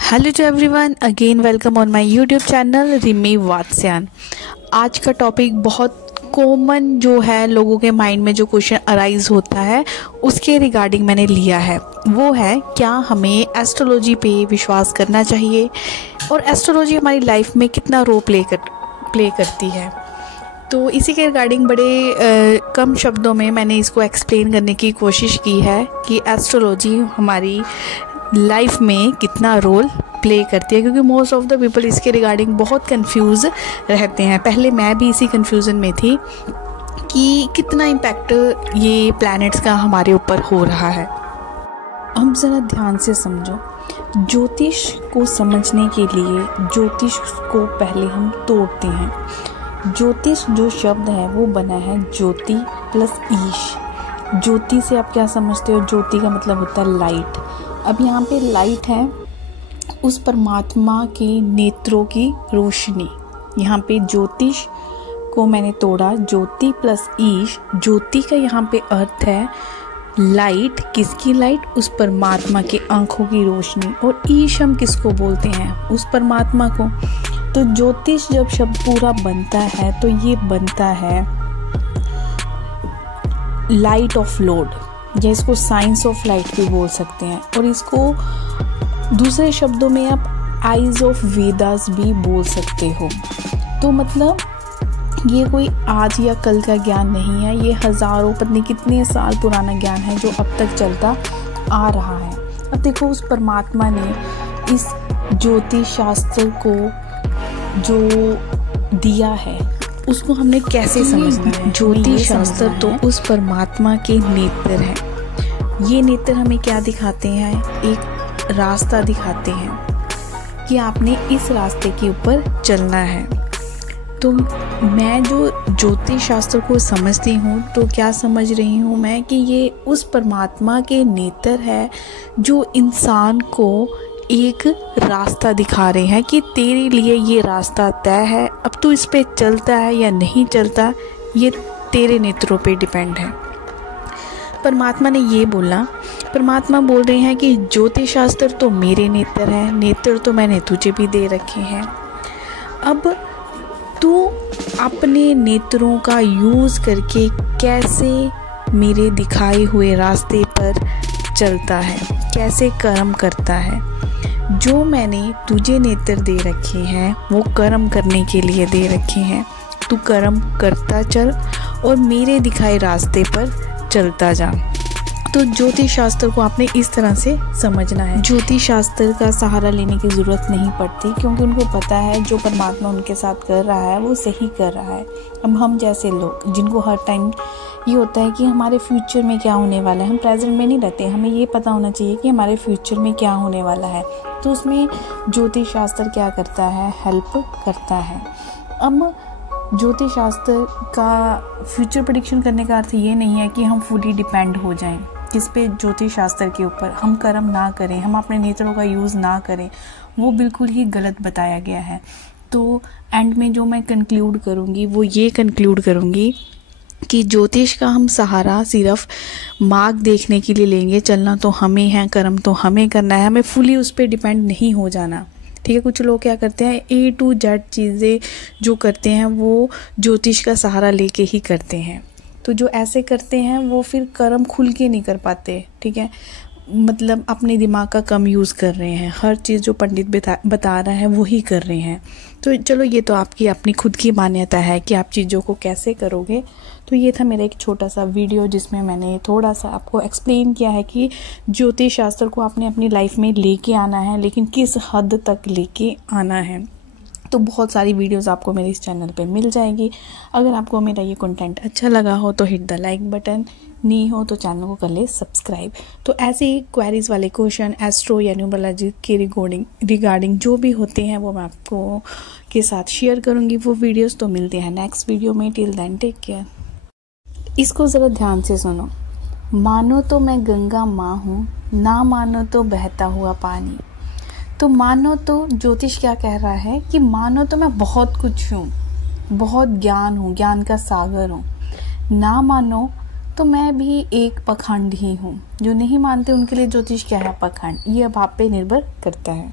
Hello to everyone, again welcome on my YouTube channel Rimi Vatsyayan. आज का topic बहुत common जो है, लोगों के माइंड में जो क्वेश्चन अराइज होता है उसके रिगार्डिंग मैंने लिया है। वो है, क्या हमें एस्ट्रोलॉजी पे विश्वास करना चाहिए और एस्ट्रोलॉजी हमारी लाइफ में कितना रोल प्ले करती है। तो इसी के रिगार्डिंग बड़े कम शब्दों में मैंने इसको एक्सप्लेन करने की कोशिश की है कि एस्ट्रोलॉजी हमारी लाइफ में कितना रोल प्ले करती है, क्योंकि मोस्ट ऑफ द पीपल इसके रिगार्डिंग बहुत कंफ्यूज रहते हैं। पहले मैं भी इसी कंफ्यूजन में थी कि कितना इम्पैक्ट ये प्लैनेट्स का हमारे ऊपर हो रहा है। अब ज़रा ध्यान से समझो, ज्योतिष को समझने के लिए ज्योतिष को पहले हम तोड़ते हैं। ज्योतिष जो शब्द है वो बना है ज्योति प्लस ईश। ज्योति से आप क्या समझते हो? ज्योति का मतलब होता है लाइट। अब यहाँ पे लाइट है उस परमात्मा के नेत्रों की रोशनी। यहाँ पे ज्योतिष को मैंने तोड़ा, ज्योति प्लस ईश। ज्योति का यहाँ पे अर्थ है लाइट। किसकी लाइट? उस परमात्मा के आंखों की रोशनी। और ईश हम किसको बोलते हैं? उस परमात्मा को। तो ज्योतिष जब शब्द पूरा बनता है तो ये बनता है लाइट ऑफ लॉर्ड, या इसको साइंस ऑफ लाइट भी बोल सकते हैं। और इसको दूसरे शब्दों में आप आइज ऑफ वेदास भी बोल सकते हो। तो मतलब ये कोई आज या कल का ज्ञान नहीं है, ये हज़ारों पत्नी कितने साल पुराना ज्ञान है जो अब तक चलता आ रहा है। अब देखो, उस परमात्मा ने इस ज्योतिष शास्त्र को जो दिया है उसको हमने कैसे समझना है? ज्योतिष शास्त्र तो उस परमात्मा के नेत्र हैं। ये नेत्र हमें क्या दिखाते हैं? एक रास्ता दिखाते हैं कि आपने इस रास्ते के ऊपर चलना है। तो मैं जो ज्योतिष शास्त्र को समझती हूँ तो क्या समझ रही हूँ मैं कि ये उस परमात्मा के नेत्र है जो इंसान को एक रास्ता दिखा रहे हैं कि तेरे लिए ये रास्ता तय है, अब तू इस पे चलता है या नहीं चलता, ये तेरे नेत्रों पे डिपेंड है। परमात्मा ने ये बोला, परमात्मा बोल रहे हैं कि ज्योतिष शास्त्र तो मेरे नेत्र है, नेत्र तो मैंने तुझे भी दे रखे हैं। अब तू अपने नेत्रों का यूज़ करके कैसे मेरे दिखाए हुए रास्ते पर चलता है, कैसे कर्म करता है। जो मैंने तुझे नेत्र दे रखे हैं वो कर्म करने के लिए दे रखे हैं। तू कर्म करता चल और मेरे दिखाए रास्ते पर चलता जा। तो ज्योतिष शास्त्र को आपने इस तरह से समझना है। ज्योतिष शास्त्र का सहारा लेने की ज़रूरत नहीं पड़ती, क्योंकि उनको पता है जो परमात्मा उनके साथ कर रहा है वो सही कर रहा है। अब हम जैसे लोग जिनको हर टाइम ये होता है कि हमारे फ्यूचर में क्या होने वाला है, हम प्रेजेंट में नहीं रहते, हमें ये पता होना चाहिए कि हमारे फ्यूचर में क्या होने वाला है। तो उसमें ज्योतिष शास्त्र क्या करता है? हेल्प करता है। अब ज्योतिष शास्त्र का फ्यूचर प्रेडिक्शन करने का अर्थ ये नहीं है कि हम फुली डिपेंड हो जाएं किस पे? ज्योतिष शास्त्र के ऊपर। हम कर्म ना करें, हम अपने नेत्रों का यूज़ ना करें, वो बिल्कुल ही गलत बताया गया है। तो एंड में जो मैं कंक्लूड करूँगी वो ये कंक्लूड करूँगी कि ज्योतिष का हम सहारा सिर्फ मार्ग देखने के लिए लेंगे। चलना तो हमें है, कर्म तो हमें करना है, हमें फुली उस पर डिपेंड नहीं हो जाना। ठीक है, कुछ लोग क्या करते हैं, A to Z चीज़ें जो करते हैं वो ज्योतिष का सहारा लेके ही करते हैं। तो जो ऐसे करते हैं वो फिर कर्म खुल के नहीं कर पाते। ठीक है, मतलब अपने दिमाग का कम यूज़ कर रहे हैं, हर चीज़ जो पंडित बता रहा है वही कर रहे हैं। तो चलो, ये तो आपकी अपनी खुद की मान्यता है कि आप चीज़ों को कैसे करोगे। तो ये था मेरा एक छोटा सा वीडियो जिसमें मैंने थोड़ा सा आपको एक्सप्लेन किया है कि ज्योतिष शास्त्र को आपने अपनी लाइफ में लेके आना है, लेकिन किस हद तक लेके आना है। तो बहुत सारी वीडियोस आपको मेरे इस चैनल पे मिल जाएगी। अगर आपको मेरा ये कंटेंट अच्छा लगा हो तो हिट द लाइक बटन, नहीं हो तो चैनल को कर ले सब्सक्राइब। तो ऐसे ही क्वेरीज वाले क्वेश्चन एस्ट्रो या न्यूमरोलॉजी के रिगार्डिंग जो भी होते हैं वो मैं आपको के साथ शेयर करूँगी वो वीडियोज़। तो मिलते हैं नेक्स्ट वीडियो में। Till then take care. इसको ज़रा ध्यान से सुनो। मानो तो मैं गंगा माँ हूँ, ना मानो तो बहता हुआ पानी। तो मानो तो ज्योतिष क्या कह रहा है कि मानो तो मैं बहुत कुछ हूँ, बहुत ज्ञान हूँ, ज्ञान का सागर हूँ। ना मानो तो मैं भी एक पखंड ही हूँ। जो नहीं मानते उनके लिए ज्योतिष क्या है? पखंड। ये अब आप पे निर्भर करता है।